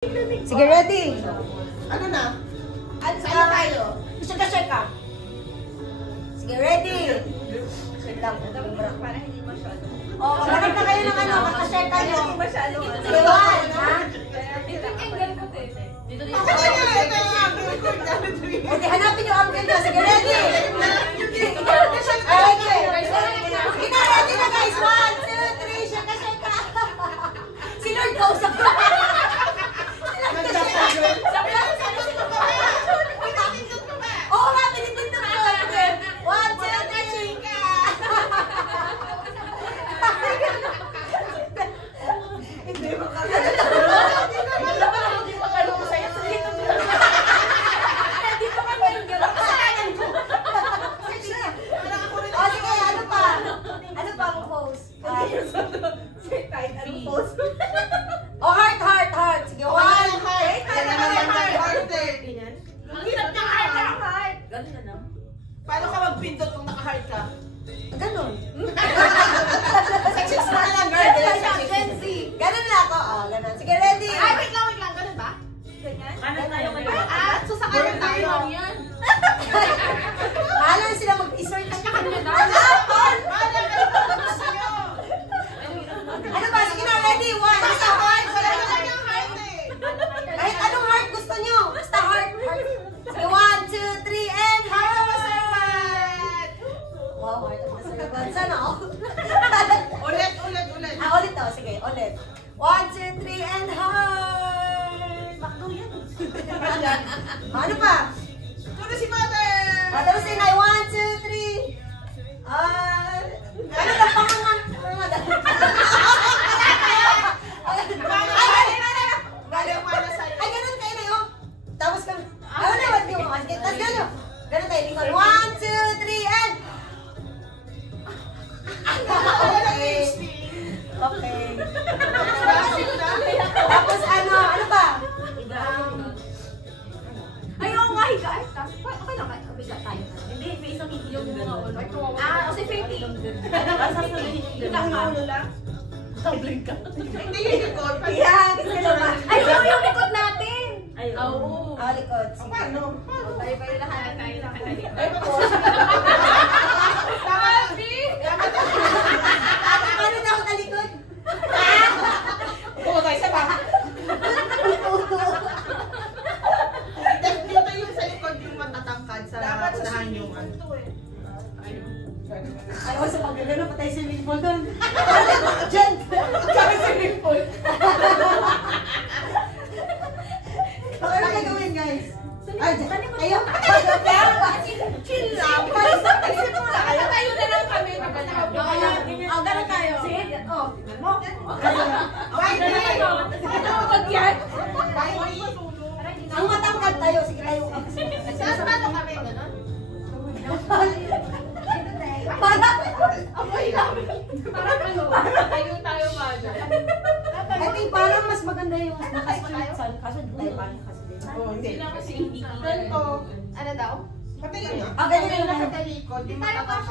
Sige, ready? Ano na? Saan tayo? Shake ka. Sige, ready? Shake lang. Parang hindi masyado. Oo, lakad na kayo ng ano, kakashare kayo. Hindi masyado. Sige, one, ha? Dito yung angle ko, te. Dito yung Okay, hanapin yung angle nyo. Sige, ready? Okay. Sige na, ready na guys. 1, 2, 3, shake ka. Si Lord kausap ko. Oo nga, pinipindot ko. 1, 2, 3, ka. Hindi makalungo sa'yo. Hindi pa kami yung gano'n. O sige, ano pa? Ano pa ang pose? Anong pose? O heart. Sige, 1. Ang hirap ng heart. Ganun na lang. Paano ka magpindot kung naka-heart ka? Ganun. Sexy na lang, girl. Gen Z. Ganun na ako. O, ganun. Sige, ready? Ay, wait lang. Ganun ba? Ganyan? Kanan tayo ngayon. So sa kanan tayo. Bahala na sila mag-insert. Ano ba? Sige na, ready? 1. Kahit anong heart gusto nyo. Basta heart. Sige, 1, 2, 3, and heart of a servant. Wow, heart of a servant. Sana ako. Ulit. Ulit to. Sige, ulit. 1, 2, 3, and heart. Bakdo yan. Ano pa? Tulo si mother! Tapos yun ay 1, 2, 3. Ano ka pangangan? Ay, ganun kayo na yun. Tapos kami. Ano na, wag niyo. Tapos gano'n. Ganun tayo. Lingkod. 1, 2, 3, and. Okay. Tapos ano pa? Ayaw nga, higa. Okay lang, higa tayo. Hindi, may isang yung mga ulo. Kasi 50. Higa ang ulo lang. Tabling ka. Hindi yung likod. Yan. Ay, yung likod natin. Oo. Likod. Sige. Paano? Tayo lahat. Ay, paano na ako talikod? Oo, tayo sa ba? Dito yung sa likod yung matatangkad sa unahan yung ano. Ayaw sa pagkagano pa tayo swimming pool doon. Diyan! Diyan swimming pool. Okay na gagawin guys. Ay, ayaw. Chill lang. Kaya tayo na lang kami. Ganun tayo. Sige, oh. Mo. Ang matangkad tayo. Sige tayo. Saan paano kami? Ganon? Amoy namin. Parang ano? Tayo mother. I think parang mas maganda yung naka-street side. Kaso di tayo paano kasi din. Oo, hindi. Kasi hindi. Ganito. Ano daw? Patingin nyo. Ganyan Yung lang. nasa talikod, di matatangkad.